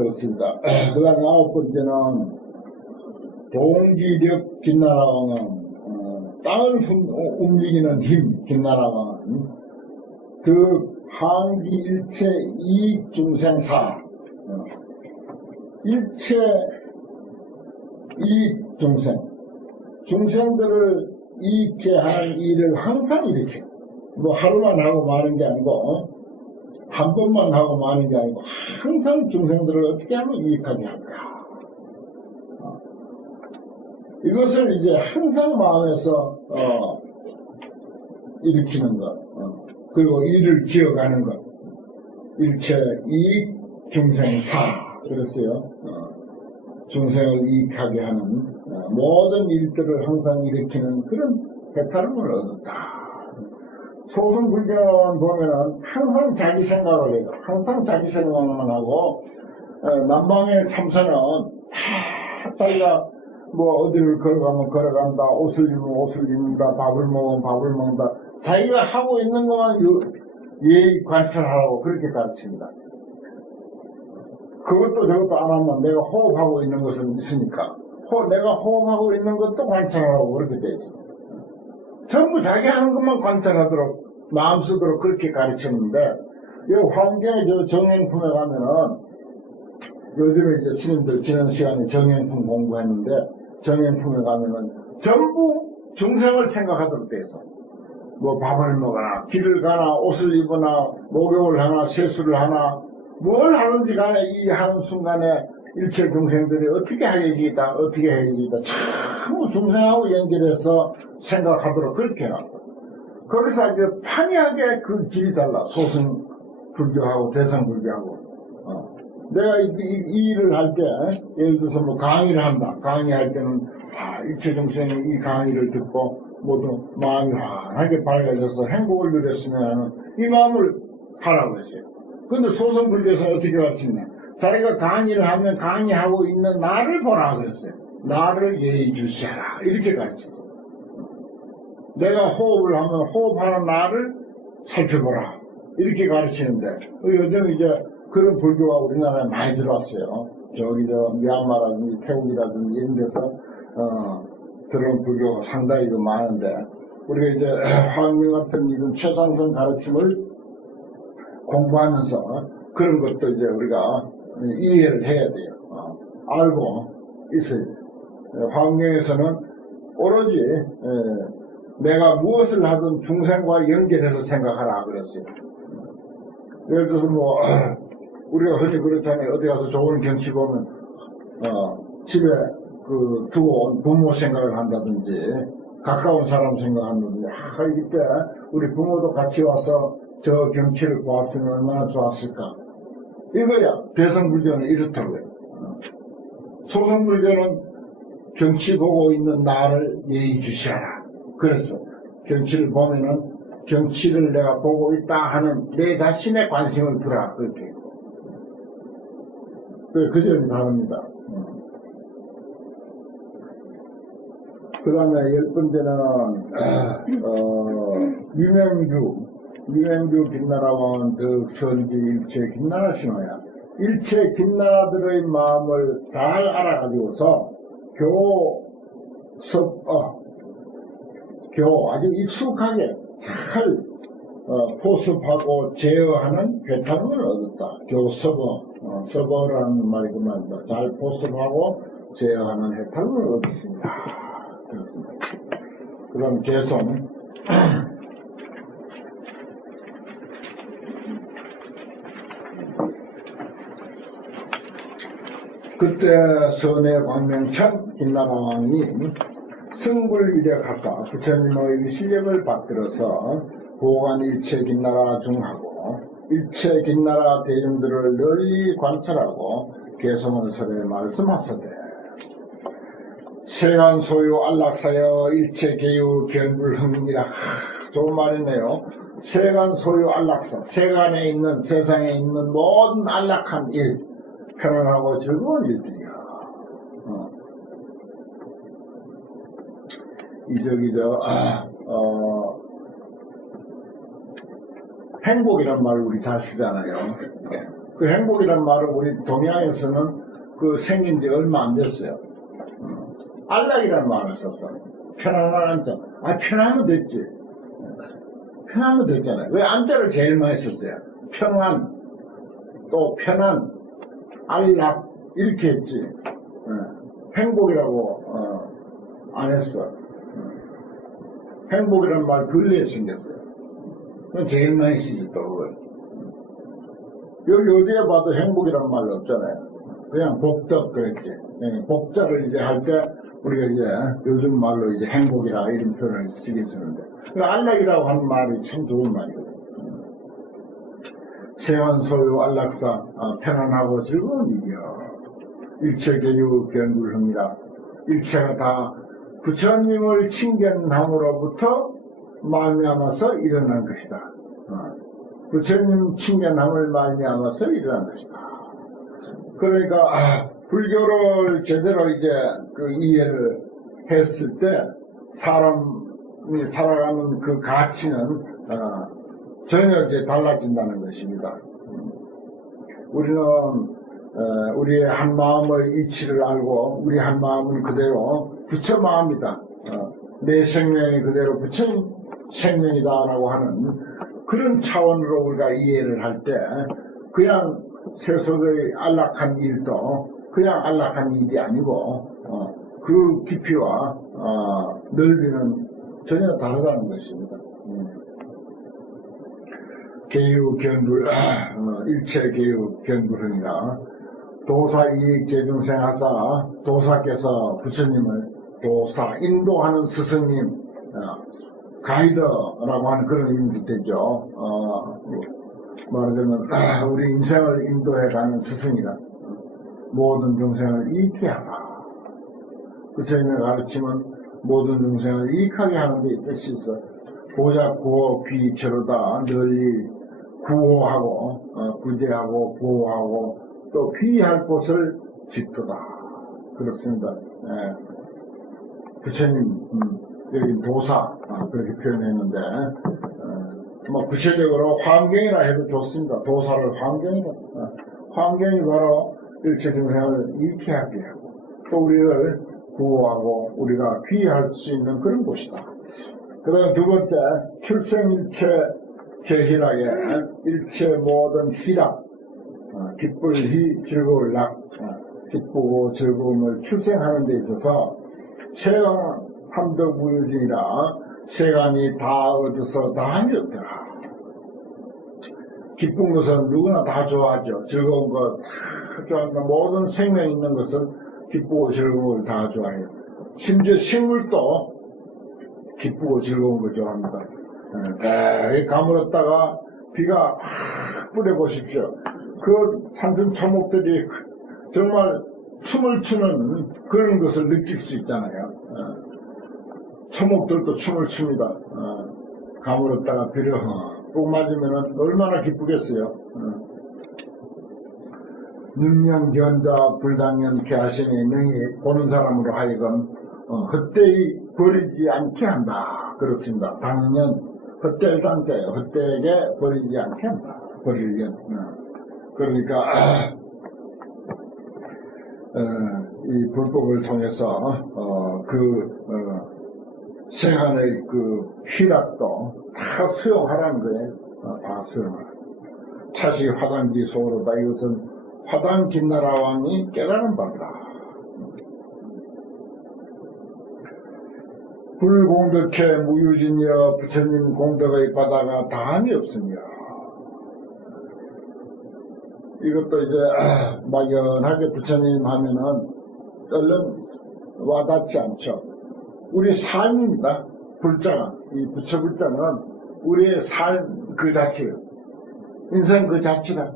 그렇습니다. 그 다음에 9번째는 동지력 김나라왕은 땅을 움직이는 힘 김나라왕은 그 항기 일체 이익 중생사 일체 이익 중생들을 이익해 하는 일을 항상 일으켜. 뭐 하루만 하고 마는 게 아니고 한 번만 하고 마는 게 아니고 항상 중생들을 어떻게 하면 이익하게 할까. 이것을 이제 항상 마음에서 일으키는 것, 그리고 일을 지어가는 것, 일체 이익 중생사 그랬어요. 중생을 이익하게 하는 모든 일들을 항상 일으키는 그런 배탈을 얻었다. 소승불교는 보면은 항상 자기 생각을 해요. 항상 자기 생각만 하고 남방의 참선은 자기가 뭐 어디를 걸어가면 걸어간다, 옷을 입으면 옷을 입는다, 밥을 먹으면 밥을 먹는다. 자기가 하고 있는 것만 예의 관찰하라고 그렇게 가르칩니다. 그것도 저것도 안 하면 내가 호흡하고 있는 것은 있으니까 내가 호흡하고 있는 것도 관찰하라고 그렇게 돼 있어요. 전부 자기 하는 것만 관찰하도록 마음 쓰도록 그렇게 가르쳤는데 이 환경에 저 정행품에 가면은 요즘에 이제 스님들 지난 시간에 정행품 공부했는데 정행품에 가면은 전부 중생을 생각하도록 돼 있어. 뭐 밥을 먹거나 길을 가나 옷을 입거나 목욕을 하나 세수를 하나 뭘 하는지 간에 이 하는 순간에 일체 중생들이 어떻게 해야지겠다 어떻게 해야지겠다 참 중생하고 연결해서 생각하도록 그렇게 해놨어. 거기서 아주 판이하게 그 길이 달라. 소승 불교하고 대상 불교하고. 내가 이 일을 할 때 예를 들어서 뭐 강의를 한다. 강의할 때는 일체 중생이 이 강의를 듣고 모두 마음이 환하게 밝아져서 행복을 누렸으면 하는 이 마음을 하라고 했어요. 근데 소승 불교에서는 어떻게 가르치냐. 자기가 강의를 하면 강의하고 있는 나를 보라 그랬어요. 나를 예의주시하라 이렇게 가르쳤어요. 내가 호흡을 하면 호흡하는 나를 살펴보라 이렇게 가르치는데 요즘 이제 그런 불교가 우리나라에 많이 들어왔어요. 저기 미얀마라든지 태국이라든지 이런 데서 그런 불교가 상당히 많은데 우리가 이제 화엄경 같은 이런 최상선 가르침을 공부하면서 그런 것도 이제 우리가 이해를 해야 돼요. 알고 있어야 돼요. 화엄경에서는 오로지 내가 무엇을 하든 중생과 연결해서 생각하라 그랬어요. 예를 들어서 뭐 우리가 흔히 그렇잖아요. 어디 가서 좋은 경치 보면 집에 두고 온 부모 생각을 한다든지 가까운 사람 생각한다든지 이때 우리 부모도 같이 와서 저 경치를 보았으면 얼마나 좋았을까. 이거야. 대성불교는 이렇다고요. 소승불교는 경치 보고 있는 나를 예의주시하라. 그래서 경치를 보면은 경치를 내가 보고 있다 하는 내 자신의 관심을 두라. 그렇게. 그 점이 다릅니다. 그 다음에 10번째는, 유명주 김나라왕은 덕선지 일체 김나라 신호야. 일체 김나라들의 마음을 잘 알아가지고서 아주 익숙하게 잘 포습하고 제어하는 괴탐을 얻었다. 서버라는 말이 그 말입니다. 잘 포습하고 제어하는 해탈을 얻었습니다. 그럼 개성 그때 선의 광명천 김나라왕이 승불이력하사 부처님의 실력을 받들어서 보관 일체 김나라 중하고 일체 김나라 대중들을 널리 관찰하고 개성을 설에 말씀하사되 세간 소유 안락사여 일체 개유 견불흥이라. 좋은 말이네요. 세간 소유 안락사, 세간에 있는 세상에 있는 모든 안락한 일, 편안하고 즐거운 일들이야. 행복이란 말 우리 잘 쓰잖아요. 그 행복이란 말은 우리 동양에서는 그 생긴 지 얼마 안 됐어요. 안락이라는 말을 썼어요. 편안한 점. 편하면 됐지. 편하면 됐잖아요. 왜 안자를 제일 많이 썼어요? 평안, 또 편안, 안락, 이렇게 했지. 행복이라고, 안 했어. 행복이라는 말 근래에 생겼어요. 제일 많이 쓰지, 또, 그걸. 여기 어디에 봐도 행복이라는 말 없잖아요. 그냥 복덕 그랬지. 복자를 이제 할 때, 우리가 이제 요즘 말로 이제 행복이라 이런 표현을 쓰게 쓰는데. 안락이라고 하는 말이 참 좋은 말이거든요. 세원 소유 안락사, 편안하고 즐거운 일이여. 일체 개유 변불합니다. 일체가 다 부처님을 칭견함으로부터 말미암아서 일어난 것이다. 부처님 칭견함을 말미암아서 일어난 것이다. 그러니까 불교를 제대로 이제 그 이해를 했을 때 사람이 살아가는 그 가치는 전혀 이제 달라진다는 것입니다. 우리는 우리의 한 마음의 이치를 알고 우리 한 마음은 그대로 부처 마음이다. 내 생명이 그대로 부처님 생명이다라고 하는 그런 차원으로 우리가 이해를 할 때 그냥 세속의 안락한 일도 그냥 안락한 일이 아니고 그 깊이와 넓이는 전혀 다르다는 것입니다. 개유 견불 일체 개유 견불하니라. 도사 이익 제중생하사 도사께서 부처님을 도사 인도하는 스승님 가이드라고 하는 그런 의미도 되죠. 말하자면 우리 인생을 인도해가는 스승이라. 모든 중생을 이익해 하라. 부처님의 가르침은 모든 중생을 이익하게 하는 데 뜻이 있어. 보자 구호 귀처로다 널리 구호하고 구제하고 보호하고 또 귀할 곳을 짓도다. 그렇습니다. 부처님 여기 도사 그렇게 표현했는데 뭐 구체적으로 환경이라 해도 좋습니다. 도사를 환경이다. 환경이 바로 일체 중생을 이익해 하게 하고 또 우리를 구호하고 우리가 귀할 수 있는 그런 곳이다. 그 다음 두 번째, 출생일체 제희락에 일체 모든 희락, 기쁠 희, 즐거울 락, 기쁘고 즐거움을 출생하는 데 있어서 세간 함덕무효진이라 세간이 다 얻어서 다함이 없더라. 기쁜 것은 누구나 다 좋아하죠. 즐거운 것 다 좋아한다. 모든 생명 있는 것은 기쁘고 즐거운 걸 다 좋아해요. 심지어 식물도 기쁘고 즐거운 걸 좋아합니다. 가물었다가 비가 확 뿌려보십시오. 그 산천 초목들이 정말 춤을 추는 그런 것을 느낄 수 있잖아요. 초목들도 춤을 춥니다. 가물었다가 비를 꼭 맞으면 얼마나 기쁘겠어요. 능령 견자 불당연케 하시니 능히 보는 사람으로 하여금 헛되이 버리지 않게 한다. 그렇습니다. 당연 헛될 당자예요. 헛되게 버리지 않게 한다. 버리려면 그러니까 이 불법을 통해서 세간의 그 희락도 다 수용하라는 거예요. 다 수용하라. 차시 화단기 소로다. 이것은 화단 김나라 왕이 깨달은 바다. 불공덕해 무유진이여 부처님 공덕의 바다가 다함이 없으며. 이것도 이제 막연하게 부처님 하면은 얼른 와닿지 않죠. 우리 삶입니다. 불자가, 이 부처 불자는 우리의 삶 그 자체예요. 인생 그 자체라.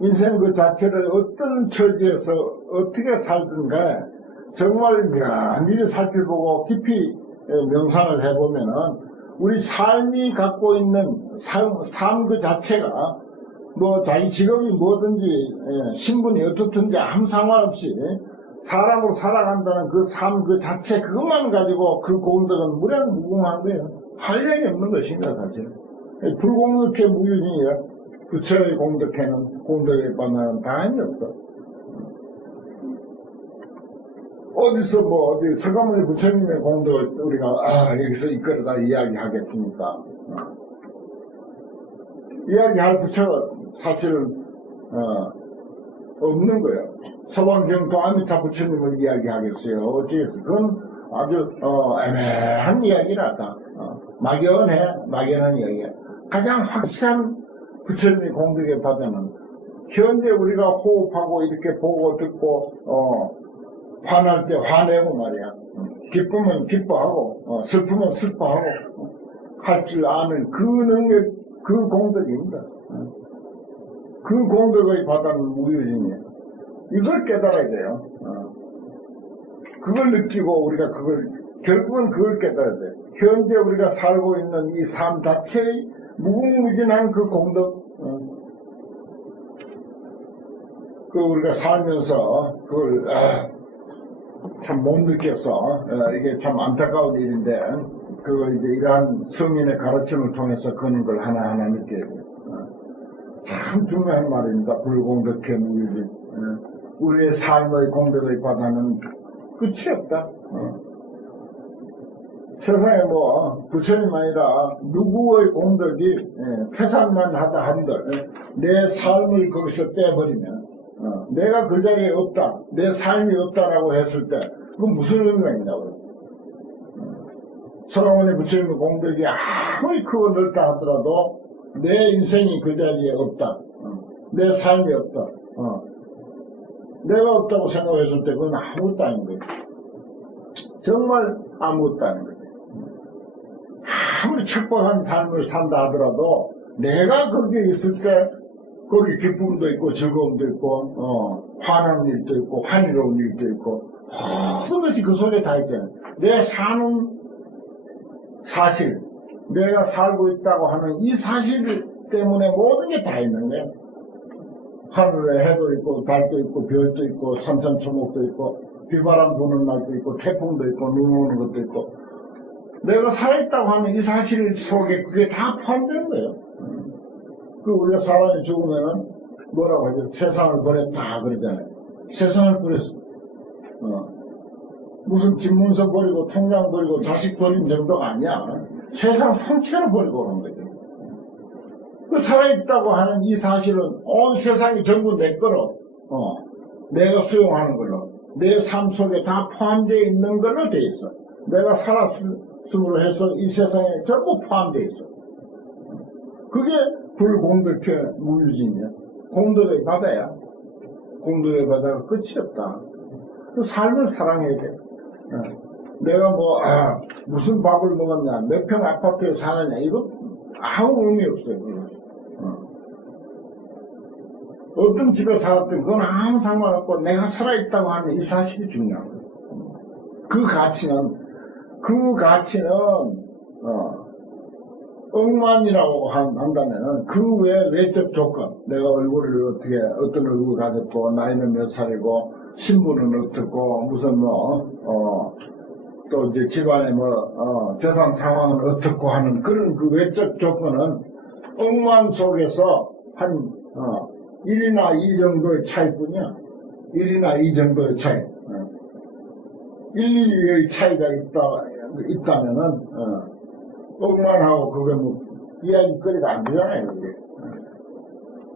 인생 그 자체를 어떤 처지에서 어떻게 살든가 정말 면밀히 살펴보고 깊이 명상을 해보면은 우리 삶이 갖고 있는 삶 그 자체가 뭐 자기 직업이 뭐든지 신분이 어떻든지 아무 상관없이 사람으로 살아간다는 그 삶 그 자체 그것만 가지고 그 공덕은 무량무궁한 거예요. 할 일이 없는 것입니다. 사실은. 불공덕해 무유진이에요. 부처의 공덕회는 공덕에 관한 다함이 없어. 어디서 뭐 어디 서가모니 부처님의 공덕을 우리가 여기서 이끌어다 이야기하겠습니까? 이야기할 부처가 사실은 없는 거예요. 서방경도 아미타 부처님을 이야기하겠어요. 어찌겠어? 그건 아주 애매한 이야기라다. 막연한 이야기야. 가장 확실한 부처님의 공덕의 바다는 현재 우리가 호흡하고 이렇게 보고 듣고 화날 때 화내고 말이야. 기쁘면 기뻐하고 슬프면 슬퍼하고 할 줄 아는 그 능력, 그 공덕입니다. 그 공덕의 바다는 무유진이에요. 이걸 깨달아야 돼요. 그걸 느끼고 우리가 결국은 그걸 깨달아야 돼요. 현재 우리가 살고 있는 이 삶 자체의 무궁무진한 그 공덕, 우리가 살면서 그걸 참 못 느껴서 이게 참 안타까운 일인데, 그걸 이제 이러한 성인의 가르침을 통해서 그런 걸 하나하나 느껴야 돼요. 참 중요한 말입니다. 불공덕해 무유진. 우리의 삶의 공덕의 바다는 끝이 없다. 세상에 뭐 부처님 아니라 누구의 공덕이 태산만 하다 한들 내 삶을 거기서 빼버리면 내가 그 자리에 없다, 내 삶이 없다라고 했을 때 그건 무슨 의미가 있냐고요. 서가모니 부처님의 공덕이 아무리 크고 넓다 하더라도 내 인생이 그 자리에 없다, 내 삶이 없다, 내가 없다고 생각했을 때 그건 아무것도 아닌 거예요. 정말 아무것도 아닌 거예요. 아무리 척박한 삶을 산다 하더라도 내가 거기에 있을 때 거기 기쁨도 있고 즐거움도 있고 화난 일도 있고 환희로운 일도 있고 모든 것이 그 속에 다 있잖아요. 내 사는 사실, 내가 살고 있다고 하는 이 사실 때문에 모든 게 다 있는 거예요. 하늘에 해도 있고 달도 있고 별도 있고 산천초목도 있고 비바람 부는 날도 있고 태풍도 있고 눈 오는 것도 있고 내가 살아있다고 하는 이 사실 속에 그게 다 포함되는 거예요. 우리가 사람이 죽으면은 뭐라고 하죠? 세상을 버렸다 그러잖아요. 세상을 버렸어. 무슨 집문서 버리고 통장 버리고 자식 버린 정도가 아니야. 세상 통째로 버리고 그런 거죠. 그 살아있다고 하는 이 사실은 온 세상이 전부 내 거로, 내가 수용하는 걸로, 내 삶 속에 다 포함되어 있는 걸로 돼 있어. 내가 살았음으로 해서 이 세상에 전부 포함되어 있어. 그게 불공덕해 무유진이야. 공덕의 바다야. 공덕의 바다가 끝이 없다. 그 삶을 사랑해야 돼. 내가 무슨 밥을 먹었냐, 몇 평 아파트에 사느냐, 이거 아무 의미 없어요. 어떤 집에 살았든 그건 아무 상관없고 내가 살아있다고 하는 이 사실이 중요한 거예요. 그 가치는 억만이라고 한다면 그 외적 조건, 내가 얼굴을 어떤 얼굴을 가졌고 나이는 몇 살이고 신분은 어떻고 무슨 또 이제 집안의 재산 상황은 어떻고 하는 그런 그 외적 조건은 억만 속에서 한 1이나 2 정도의 차이뿐이야. 1이나 2 정도의 차이. 1, 2의 차이가 있다면은 억만하고 그게 이야기거리가 안 되잖아요. 그게.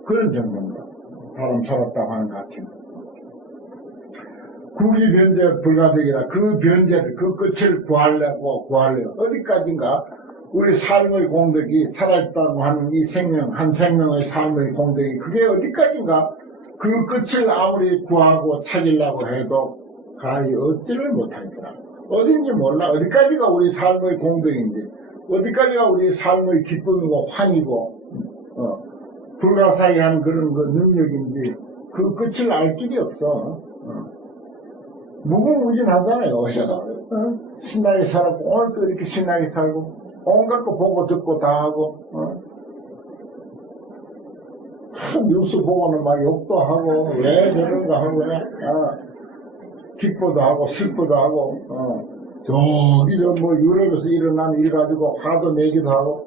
그런 정도입니다. 사람 살았다고 하는 가치는. 국이 변제 불가득이라 그 변제를, 그 끝을 구하려고 어디까지인가 우리 삶의 공덕이 살아있다고 하는 이 생명, 한 생명의 삶의 공덕이 그게 어디까지인가 그 끝을 아무리 구하고 찾으려고 해도 가히 얻지를 못하니까 어딘지 몰라. 어디까지가 우리 삶의 공덕인지, 어디까지가 우리 삶의 기쁨이고 환이고 불가사의한 그런 그 능력인지 그 끝을 알 길이 없어. 무궁무진하잖아요. 신나게 살았고 오늘도 이렇게 신나게 살고 온갖 거 보고 듣고 다 하고 뉴스 보고는 막 욕도 하고 왜 저런가 하고 기뻐도 하고 슬퍼도 하고 저기 유럽에서 일어난 일 가지고 화도 내기도 하고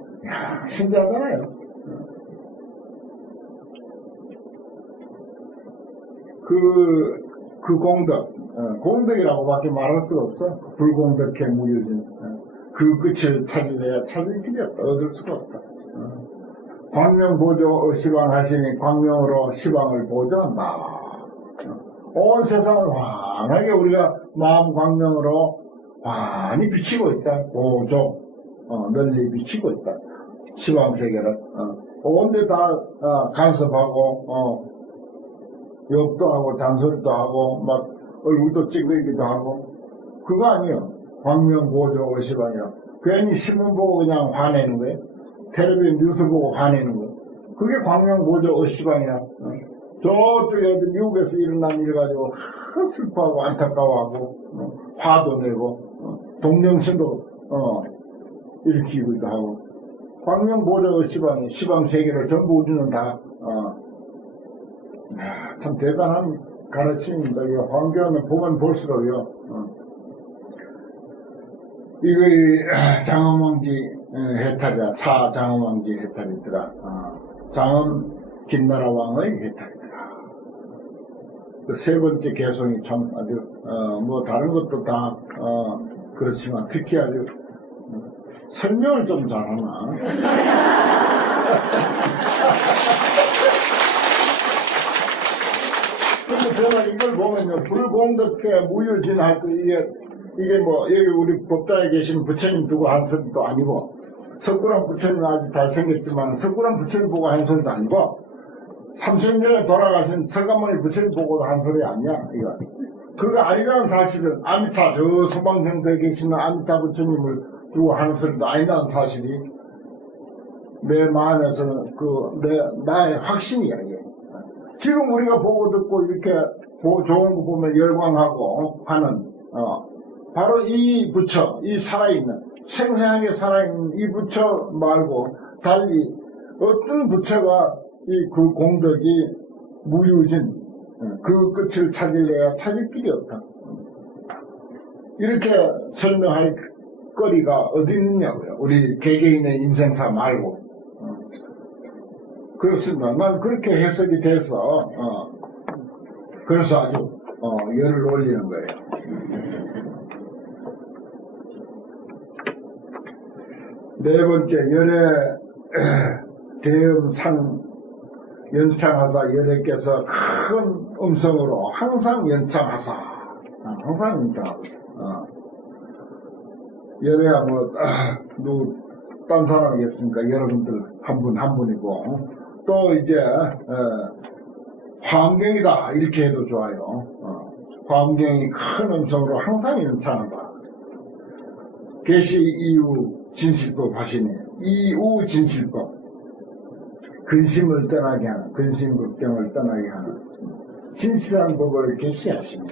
신기하잖아요. 그 공덕, 공덕이라고 밖에 말할 수가 없어. 불공덕해 무효진. 그 끝을 찾으려야 찾을 길이 없다. 얻을 수가 없다. 광명보조 시방 하시니 광명으로 시방을 보조한다. 온 세상을 환하게 우리가 마음 광명으로 환히 비치고 있다. 보조, 널리 비치고 있다. 시방세계를. 온데 다 간섭하고, 욕도 하고, 잔소리도 하고, 막 얼굴도 찌그리기도 하고. 그거 아니요. 광명보조 시방이라. 괜히 신문 보고 그냥 화내는 거예요. 텔레비전 뉴스 보고 화내는 거. 그게 광명보조 시방이야. 저쪽에 미국에서 일어난 일 가지고 슬퍼하고 안타까워하고 화도 내고 동정심도 일으키기도 하고. 광명보조 시방이 시방 세계를 전부 우주는 다 참 대단한 가르침입니다. 이 황교안을 보면 볼수록요. 이거 장엄왕지 해탈이야. 차 장엄왕지 해탈이더라. 장엄 김나라 왕의 해탈이더라. 그 세 번째 개성이 참 아주 뭐 다른 것도 다 그렇지만 특히 아주 설명을 좀 잘하나. 근데 제가 이걸 보면요, 불공덕해 무효진할 때 이게 뭐 여기 우리 법당에 계신 부처님 두고 한 소리도 아니고, 석굴암 부처님 아주 잘생겼지만 석굴암 부처님 보고 한 소리도 아니고, 3000년에 돌아가신 설가모니 부처님 보고 한 소리 아니야 이거. 그거 아니라는 사실은 아미타 저 소방생대에 계시는 아미타 부처님을 두고 하는 소리도 아니라는 사실이 내 마음에서는 나의 확신이야 이게. 지금 우리가 보고 듣고 이렇게 좋은 거 보면 열광하고 하는 바로 이 부처, 이 살아있는 생생하게 살아있는 이 부처 말고 달리 어떤 부처가 그 공덕이 무유진 그 끝을 찾으려야 찾을 길이 없다. 이렇게 설명할 거리가 어디 있느냐고요. 우리 개개인의 인생사 말고. 그렇습니다. 난 그렇게 해석이 돼서 그래서 아주 열을 올리는 거예요. 네 번째, 열의 대음상 연창하사. 열애께서 큰 음성으로 항상 연창하사. 항상 연창하사. 열애야 딴 사람이겠습니까? 여러분들 한 분 한 분이고. 또 이제 화엄경이다 이렇게 해도 좋아요. 화엄경이 큰 음성으로 항상 연창하다. 계시 이유 진실법 하시니 이우 진실법, 근심을 떠나게 하는, 근심 걱정을 떠나게 하는 진실한 법을 계시하시니,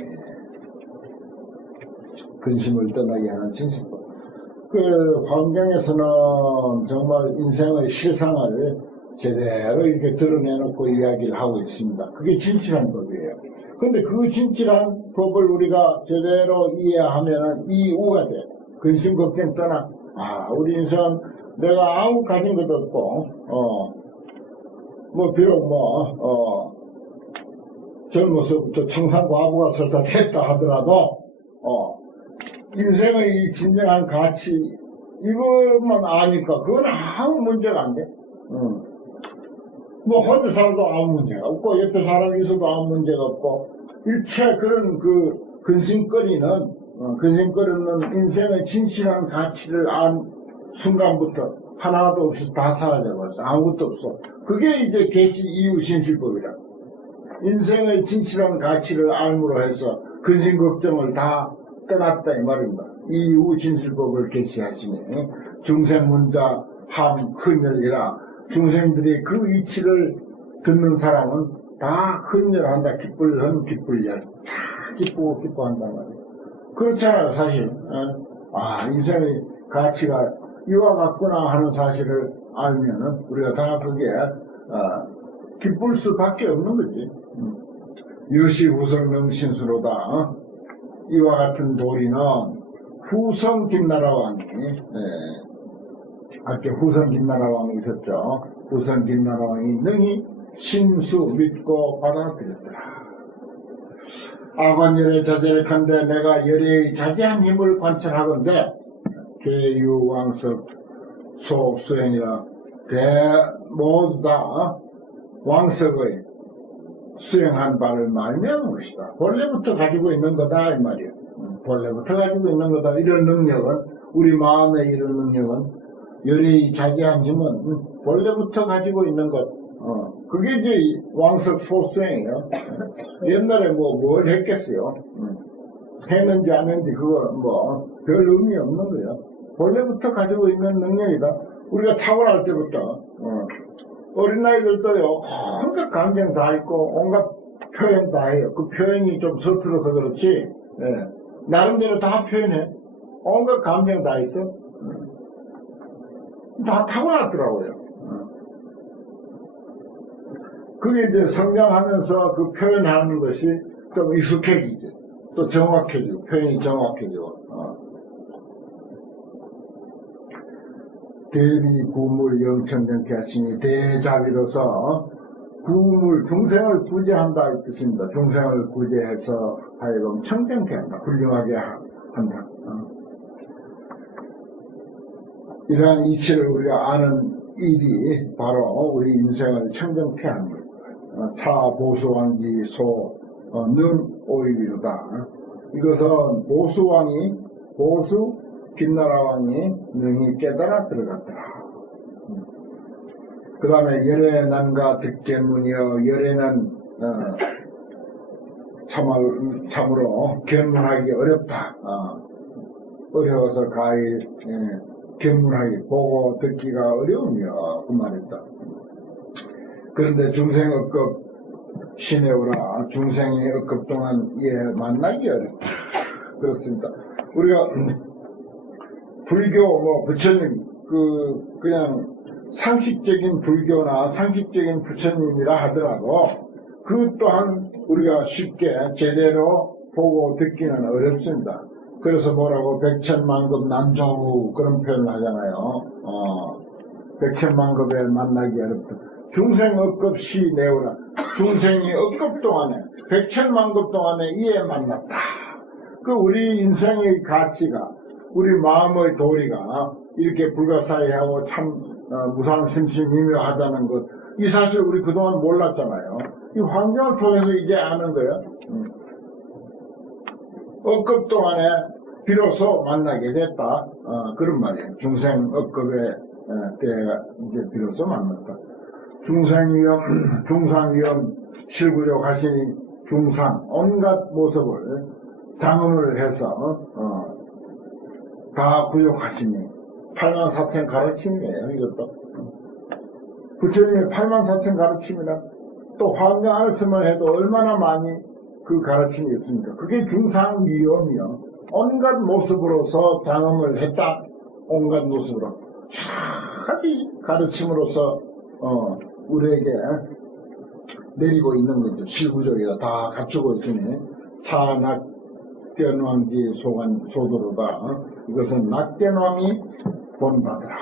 근심을 떠나게 하는 진실법. 그 화엄경에서는 정말 인생의 실상을 제대로 이렇게 드러내놓고 이야기를 하고 있습니다. 그게 진실한 법이에요. 근데 그 진실한 법을 우리가 제대로 이해하면은 이우가 돼. 근심 걱정 떠나. 우리 인생은 내가 아무 가진 것도 없고, 비록 젊어서부터 청산과부가 설사 됐다 하더라도, 인생의 이 진정한 가치, 이것만 아니까, 그건 아무 문제가 안 돼. 혼자 살아도 아무 문제가 없고, 옆에 사람이 있어도 아무 문제가 없고, 일체 그런 근심거리는 인생의 진실한 가치를 안 순간부터 하나도 없이 다 사라져버렸어. 아무것도 없어. 그게 이제 계시 이유 진실법이라. 인생의 진실한 가치를 알므로 해서 근심 걱정을 다 떠났다 이 말입니다. 이유 진실법을 계시하시니 중생문자 함 헌혈이라. 중생들이 그 이치를 듣는 사람은 다 헌혈한다. 기쁠열. 다 기뻐한단 말이에요. 그렇잖아요, 사실. 인생의 가치가 이와 같구나 하는 사실을 알면은 우리가 다 그게 기쁠 수밖에 없는 거지. 여시 후성 명신수로다. 이와 같은 도리는 후성 김나라 왕이 아까 후성 김나라 왕이 있었죠. 후성 김나라 왕이 능히 신수 믿고 받아들였더라. 아관열의 자제력한데 내가 열의 자제한 힘을 관찰하건대 계유왕석 소수행이라 모두 다 왕석의 수행한 바를 말미암은 것이다. 본래부터 가지고 있는 거다 이 말이야. 본래부터 가지고 있는 거다. 이런 능력은 우리 마음의 이런 능력은 열의 자제한 힘은 본래부터 가지고 있는 것. 그게 이제 왕석 소수행이에요. 옛날에 뭘 했겠어요. 했는지 안 했는지 그거 별 의미 없는 거예요. 본래부터 가지고 있는 능력이다. 우리가 타고날 때부터 어린 아이들도요 온갖 감정 다 있고 온갖 표현 다 해요. 그 표현이 좀 서툴러서 그렇지 나름대로 다 표현해. 온갖 감정 다 있어. 다 타고났더라고요. 그게 이제 성장하면서 그 표현하는 것이 좀 익숙해지죠. 또 정확해지고 표현이 정확해지고. 대비 구물 영천정케 하시니 대자비로서 구물 중생을 구제한다 이 뜻입니다. 중생을 구제해서 하여금 청정케 한다. 훌륭하게 한다. 이러한 이치를 우리가 아는 일이 바로 우리 인생을 청정케 하는 것. 차 보수왕기 소는 오이비로다. 이것은 보수 빛나라 왕이 능히 깨달아 들어갔더라. 그 다음에 열애난과 득견문이여 열애는 참으로 견문하기 어렵다. 어려워서 가히 견문하기 보고 듣기가 어려우며 그 말이다. 그런데 중생 억급 시내오라. 중생이 억급 동안 만나기 어렵다. 그렇습니다. 우리가 불교 부처님 그냥 상식적인 불교나 상식적인 부처님이라 하더라도 그 또한 우리가 쉽게 제대로 보고 듣기는 어렵습니다. 그래서 뭐라고 백천만급 난조루 그런 표현을 하잖아요. 백천만급에 만나기 어렵다. 중생 억급 시 내오라. 중생이 억급 동안에 백천만급 동안에 이에 만났다. 그 우리 인생의 가치가 우리 마음의 도리가 이렇게 불가사의하고 참 무상심심미묘하다는 것, 이 사실 우리 그동안 몰랐잖아요. 이 환경을 통해서 이제 아는 거예요. 억급 동안에 비로소 만나게 됐다. 그런 말이에요. 중생 억급의 때가 이제 비로소 만났다. 중상위험 실구력 하시니 중상 온갖 모습을 장엄을 해서 다 구욕하시니 84,000 가르침이에요. 이것도 부처님의 84,000 가르침이나 또 환경 안에서만 해도 얼마나 많이 그 가르침이 있습니까? 그게 중상위험이요. 온갖 모습으로서 장엄을 했다. 온갖 모습으로 하기 가르침으로서 우리에게 내리고 있는 거죠. 실구적이다. 다 갖추고 있으니 차낙견왕기 소도로다. 이것은 낙견왕이 본받으라.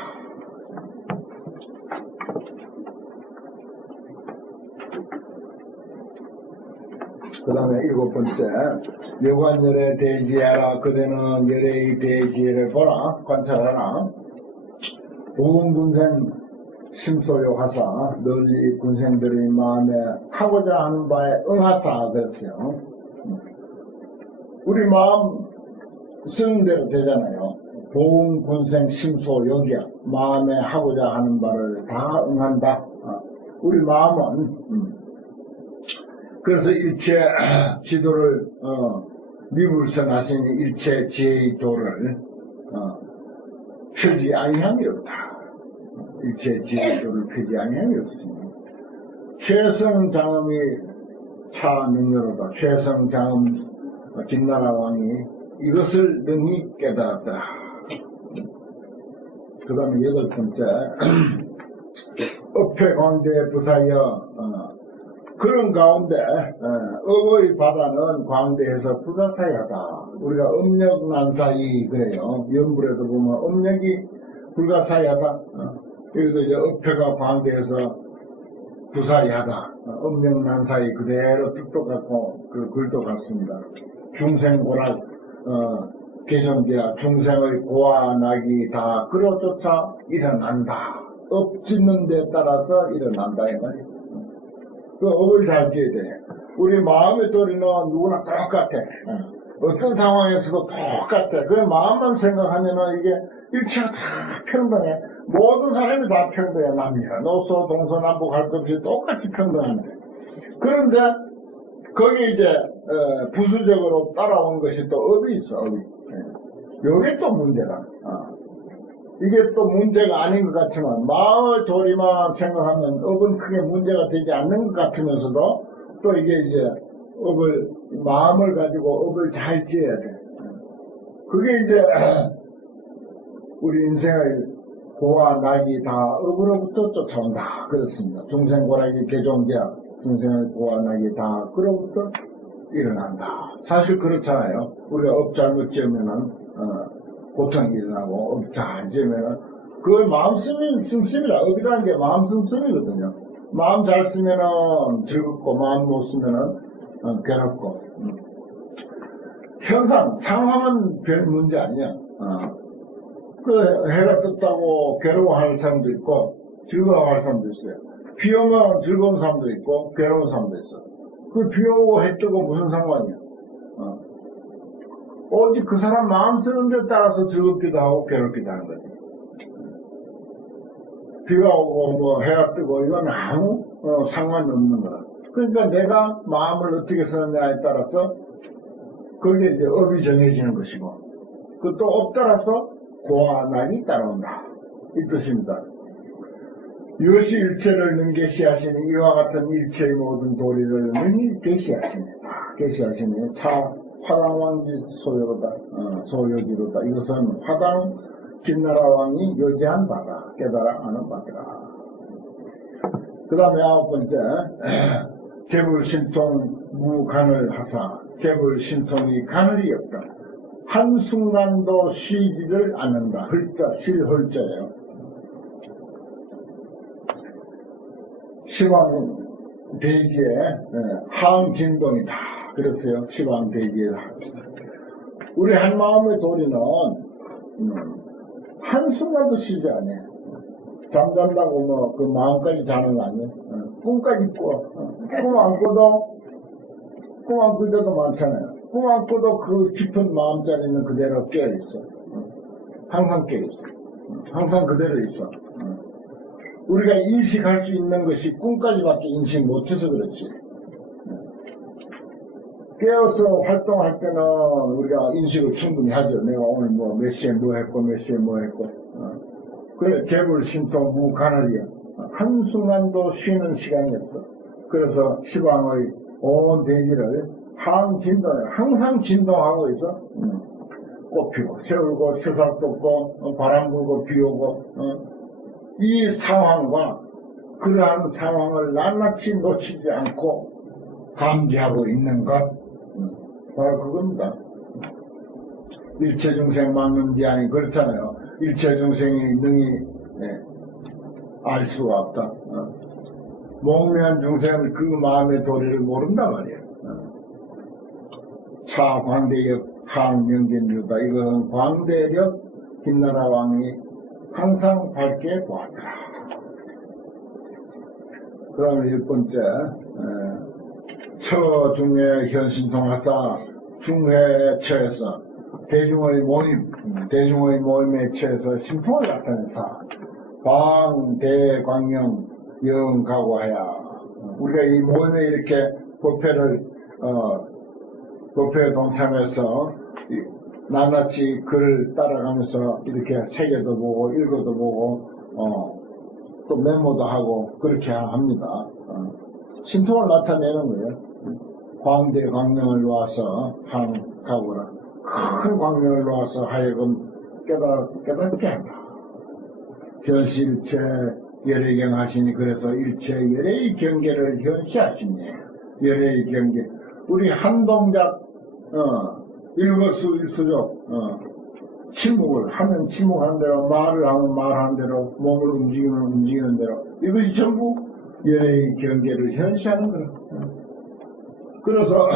그 다음에 7번째 여관열의 대지하라. 그대는 열의 대지를 보라. 관찰하라. 보훈군생 심소요 하사 널리 군생들의 마음에 하고자 하는 바에 응하사 그랬어요. 우리 마음 쓰는 대로 되잖아요. 보훈군생 심소요기야. 마음에 하고자 하는 바를 다 응한다. 우리 마음은 그래서 일체 지도를 미불선하시니 일체 지혜의 도를 펴지 아니함이 없다. 일체 지혜의 도를 펴지 아니함이 없습니다. 최성장엄이 차능력로다. 최성장엄 김나라 왕이 이것을 능히 깨달았더라. 그 다음에 8번째 업회광대 부사여. 그런 가운데 업의 바다는 광대해서 불가사의하다. 우리가 업력난사이 그래요. 연불에도 보면 업력이 불가사의하다. 여기도 이제 업회가 광대해서 구사야다. 엄명난사이 그대로 뜻도 같고 그 글도 같습니다. 중생고락 개정기야 중생의 고와 낙이 다 끌어쫓아 일어난다. 업 짓는 데 따라서 일어난다 이 말이야. 그 업을 잘 지어야 돼. 우리 마음의 도리는 누구나 똑같아. 어떤 상황에서도 똑같아. 그 마음만 생각하면은 이게 일체가 다 평등해. 모든 사람이 다 평등해. 남녀, 노소, 동서남북 할 것 없이 똑같이 평등한데. 그런데 거기에 이제 부수적으로 따라온 것이 또 업이 있어. 업이. 요게 또 문제다. 이게 또 문제가 아닌 것 같지만 마음의 도리만 생각하면 업은 크게 문제가 되지 않는 것 같으면서도 또 이게 이제 업을 마음을 가지고 업을 잘 지어야 돼. 그게 이제 우리 인생의 고와 낙이 다 업으로부터 쫓아온다. 그렇습니다. 중생고락이 개종계약 중생의 고와 낙이 다 그로부터 일어난다. 사실 그렇잖아요. 우리가 업 잘못 지으면은 고통이 일어나고 업 잘 지으면은 그걸 마음 씀씀이라. 업이라는 게 마음 씀씀이거든요. 마음 잘 쓰면은 즐겁고 마음 못 쓰면은 괴롭고. 현상 상황은 별 문제 아니야. 그 해가 떴다고 괴로워하는 사람도 있고 즐거워하는 사람도 있어요. 비 오면 즐거운 사람도 있고 괴로운 사람도 있어. 그 비 오고 해 뜨고 무슨 상관이야. 오직 그 사람 마음 쓰는 데 따라서 즐겁기도 하고 괴롭기도 하는 거지. 비가 오고 뭐 해가 뜨고 이건 아무 상관이 없는 거야. 그러니까 내가 마음을 어떻게 쓰느냐에 따라서 그게 이제 업이 정해지는 것이고 그 또 업 따라서 고와 낙이 따라온다. 이 뜻입니다. 이것이 일체를 능계시하시니 이와 같은 일체의 모든 도리를 능히 계시하시니 계시하시니 차 화당왕지 소요지로다. 이것은 화당 김나라 왕이 요지한 바다 깨달아 아는 바더라. 그 다음에 9번째 재불신통 무간을 하사 재불신통이 가늘이 없다. 한순간도 쉬지를 않는다. 헐자 실헐자예요. 시황대지의 항진동이다. 그랬어요. 시황대지의 우리 한마음의 도리는 한순간도 쉬지 않아. 잠잔다고 뭐 그 마음까지 자는 거 아니에요. 꿈까지 꿔. 꿈 안 꿀 때도 많잖아요. 꿈 안 꿔도 그 깊은 마음자리는 그대로 깨어있어. 항상 깨어있어. 항상 그대로 있어. 우리가 인식할 수 있는 것이 꿈까지밖에 인식 못해서 그렇지. 깨어서 활동할 때는 우리가 인식을 충분히 하죠. 내가 오늘 뭐 몇 시에 뭐 했고 몇 시에 뭐 했고. 그래 재불신통 무간을이야. 한순간도 쉬는 시간이 없어. 그래서 시방의 온 대지를 항진동에 항상 진동하고 있어. 꽃피고 세울고 새싹 돋고 바람 불고 비 오고 이 상황과 그러한 상황을 낱낱이 놓치지 않고 감지하고 있는 것 바로 그겁니다. 일체중생 막는지 아니 그렇잖아요. 일체중생이 능히 알 수가 없다. 목매한 중생은 그 마음의 도리를 모른단 말이에요. 차 광대역 항명견주다. 이건 광대력 김나라 왕이 항상 밝게 보았더라. 그 다음에 6번째 처중회 현신통하사 중회에 처해서 대중의 모임에 처해서 신통을 나타내사 광대광명 영각오하야. 우리가 이 모임에 이렇게 법회에 동참해서 낱낱이 글을 따라가면서 이렇게 책에도 보고 읽어도 보고 또 메모도 하고 그렇게 합니다. 신통을 나타내는 거예요. 광대 광명을 놓아서 항가고라. 큰 광명을 놓아서 하여금 깨닫게 한다. 현시일체 열애경 하시니 그래서 일체 열애의 경계를 현시하시니 열애의 경계 우리 한 동작 일거수일투족 침묵을 하면 침묵하는 대로 말을 하면 말하는 대로 몸을 움직이면 움직이는 대로 이것이 전부 연애의 경계를 현시하는 거라. 그래서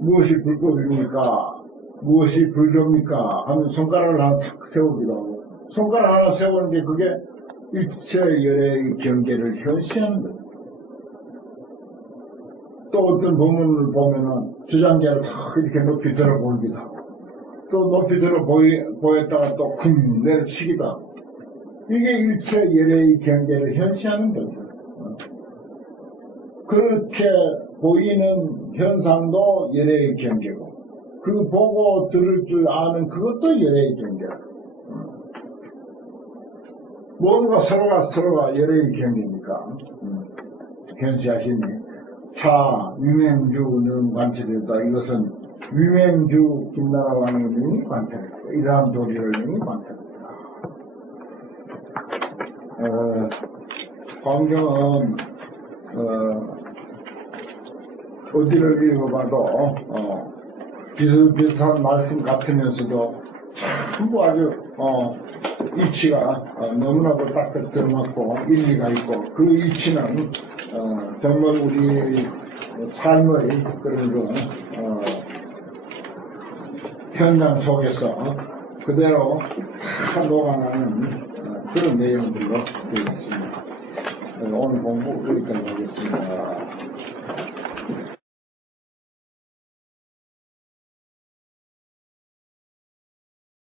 무엇이 불법입니까? 무엇이 불교입니까? 하면 손가락을 하나 탁 세우기도 하고, 손가락 하나 세우는 게 그게 일체 연애의 경계를 현시하는 거예요. 또 어떤 본문을 보면은 주장자를 탁 이렇게 높이 들어 보이기도 하고, 또 높이 들어 보였다가 또 쿵 내려치기도 하고, 이게 일체 연애의 경계를 현시하는 거죠. 그렇게 보이는 현상도 연애의 경계고, 그 보고 들을 줄 아는 그것도 연애의 경계라. 뭔가 서로가 연애의 경계니까. 현시하시니 차 위맹주는 관찰했다. 이것은 위맹주 김나라 왕님이 관찰했다. 이러한 도리를 님이 관찰했다. 광경은 어디를 읽어봐도 비슷비슷한 말씀 같으면서도 전부 아주 이치가 너무나도 딱 들어맞고 일리가 있고, 그 이치는 정말 우리 삶의 그런 현장 속에서 그대로 다 녹아나는 그런 내용들로 되어 있습니다. 오늘 공부 여기까지 하겠습니다.